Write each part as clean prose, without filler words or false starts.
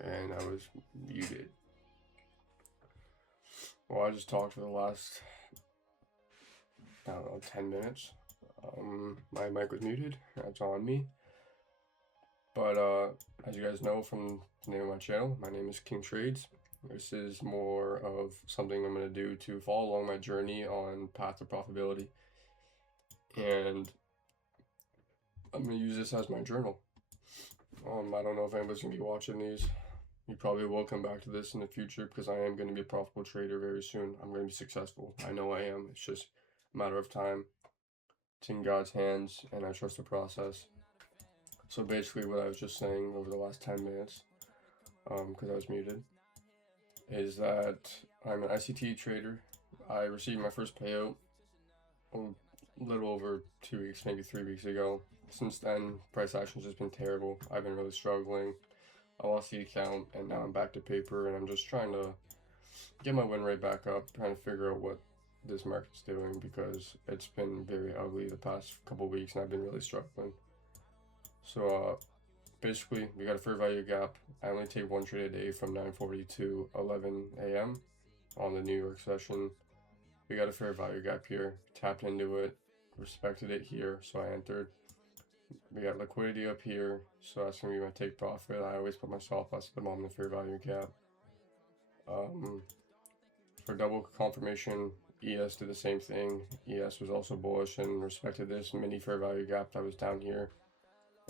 and I was muted. Well, I just talked for the last, I don't know, 10 minutes. My mic was muted. That's on me. But as you guys know from the name of my channel, my name is Kxng Trades. This is more of something I'm going to do to follow along my journey on path to profitability. And I'm going to use this as my journal. I don't know if anybody's going to be watching these. You probably will come back to this in the future because I am going to be a profitable trader very soon. I'm going to be successful. I know I am. It's just a matter of time. It's in God's hands, and I trust the process. So basically what I was just saying over the last 10 minutes, because I was muted, is that I'm an ICT trader. I received my first payout a little over 2 weeks, maybe 3 weeks ago. Since then, price action's just been terrible. I've been really struggling. I lost the account, and now I'm back to paper, and I'm just trying to get my win rate back up, trying to figure out what this market's doing, because it's been very ugly the past couple weeks, and I've been really struggling. So basically, we got a fair value gap. I only take one trade a day from 9:40 to 11 a.m. on the New York session. We got a fair value gap here, tapped into it, respected it here, so I entered. We got liquidity up here, so that's going to be my take profit. I always put my stop loss at the bottom of the fair value gap. For double confirmation, ES did the same thing. ES was also bullish and respected this mini fair value gap that was down here.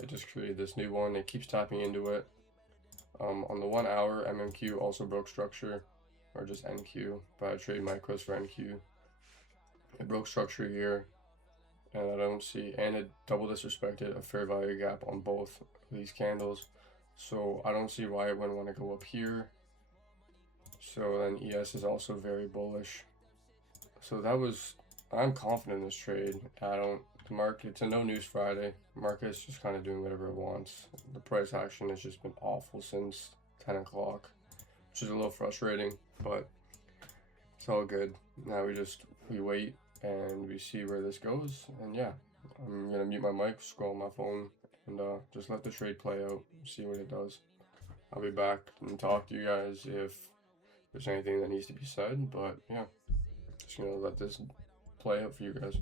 It just created this new one. It keeps tapping into it. On the 1 hour, MMQ also broke structure, or just NQ, but I trade micros for NQ. It broke structure here, and I don't see, and it double disrespected a fair value gap on both of these candles. So I don't see why it wouldn't want to go up here. So then ES is also very bullish. So that was, I'm confident in this trade. The market's a no news Friday. Market's just kind of doing whatever it wants. The price action has just been awful since 10 o'clock, which is a little frustrating, but it's all good. Now we wait and we see where this goes. And yeah, I'm gonna mute my mic, scroll on my phone, and just let the trade play out, see what it does. I'll be back and talk to you guys if there's anything that needs to be said, but yeah, just gonna let this play out for you guys.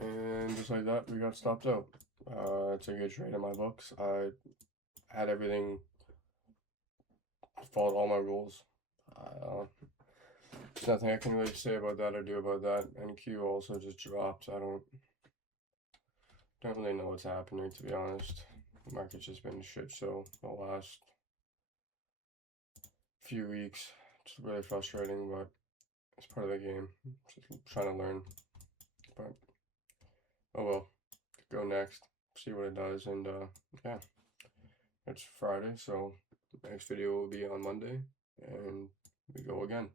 And just like that, we got stopped out. It's a good trade in my books. I had everything, followed all my rules. There's nothing I can really say about that or do about that. NQ also just dropped. I don't really know what's happening, to be honest. The market's just been shit show the last few weeks. It's really frustrating, but it's part of the game. Just trying to learn. But oh well. Go next, see what it does, and yeah. It's Friday, so next video will be on Monday, and we go again.